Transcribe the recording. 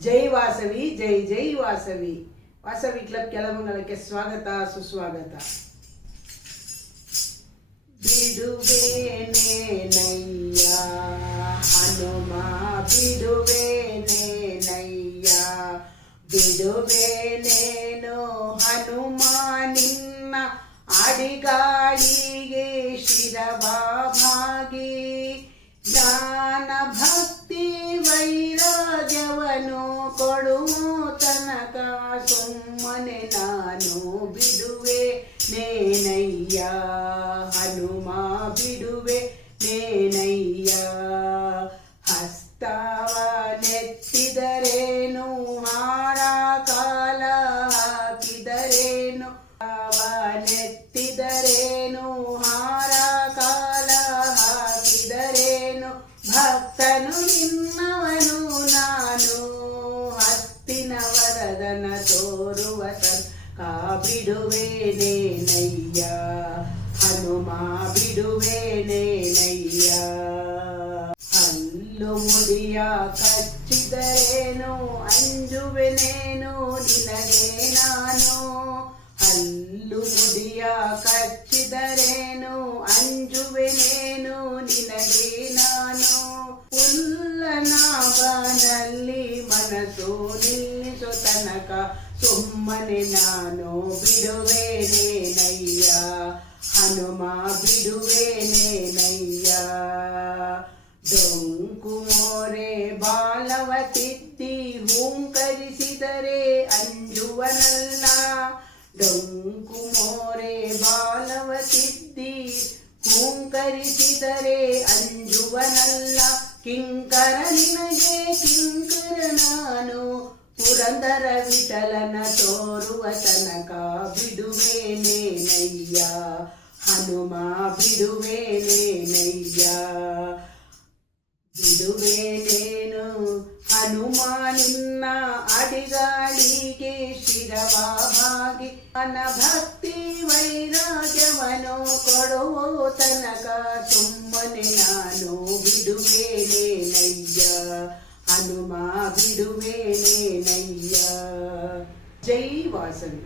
ಜೈ ವಾಸವಿ, ಜೈ ಜೈ ವಾಸವಿ. ವಾಸವಿ ಕ್ಲಬ್ ಕೆಲಮಂಗಲಕ್ಕೆ ಸ್ವಾಗತ, ಸುಸ್ವಾಗತ. ಬಿಡುವೇನೆ ನಯ್ಯ, ಹನುಮ, ಬಿಡುವೇನೆ ನಯ್ಯ. ಬಿಡುವೇನೇನೋ ಹನುಮ, ನಿನ್ನ ಅಡಿಗಾಳಿಗೆ ಶಿರವಾಗಿ ಜ್ಞಾನ ಕೊಡುವ ತನಕ ಸುಮ್ಮನೆ ನಾನು ಬಿಡುವೆ, ನೇನಯ್ಯ, ಹನುಮ ಬಿಡುವೆ, ನೇನಯ್ಯ. ಹಸ್ತವ ನೆತ್ತಿದರೇನು ಹಾರ ಕಾಲ ಹಾಕಿದರೇನು? ಅವ ನೆತ್ತಿದರೇನು ಹಾರ ಕಾಲ ಹಾಕಿದರೇನು? ಭಕ್ತನು ನಿನ್ನವನು ತೋರುವ ತನಕ ಬಿಡುವೇನೆ ನಯ್ಯ ಹನುಮ ಬಿಡುವೇನೆ ನಯ್ಯ ಹಲ್ಲು ಮುಡಿಯ ಕಚ್ಚಿದರೇನು ಅಂಜುವೆನೇನು ನಿನಗೆ ನಾನು ಹಲ್ಲು ಮುಡಿಯ ಕಚ್ಚಿದರೇನು ಅಂಜುವೆನೇನು ತನಕ ಸುಮ್ಮನೆ ನಾನು ಬಿಡುವೇನೇನಯ್ಯ ಹನುಮ ಬಿಡುವೇನೇನಯ್ಯ ಡೊಂಕು ಮೋರೆ ಬಾಲವ ತಿದ್ದಿ ಹೂಂಕರಿಸಿದರೆ ಅಂಜುವನಲ್ಲ. ಡೊಂಕು ಮೋರೆ ಬಾಲವ ತಿದ್ದಿ ಹೂಂಕರಿಸಿದರೆ ಅಂಜುವನಲ್ಲ. ಕಿಂಕರ ನಿನಗೆ ಪುರಂದರ ವಿಠಲನ ತೋರುವ ತನಕ ಬಿಡುವೇನೇನಯ್ಯ ಹನುಮ ಬಿಡುವೇನೇನಯ್ಯ ಬಿಡುವೇನೇನು ಹನುಮ ನಿನ್ನ ಅಡಿಗಾಳಿಗೆ ಅನ ಭಕ್ತಿ ವೈರಾಗ್ಯವನು ಕೊಡುವ ತನಕ ಸುಮ್ಮನೆ ನಾನು ಬಿಡುವೇನೇನಯ್ಯ ಹನುಮ, ಬಿಡುವೇನೆ ನಯ್ಯ ಜೈ ವಾಸವಿ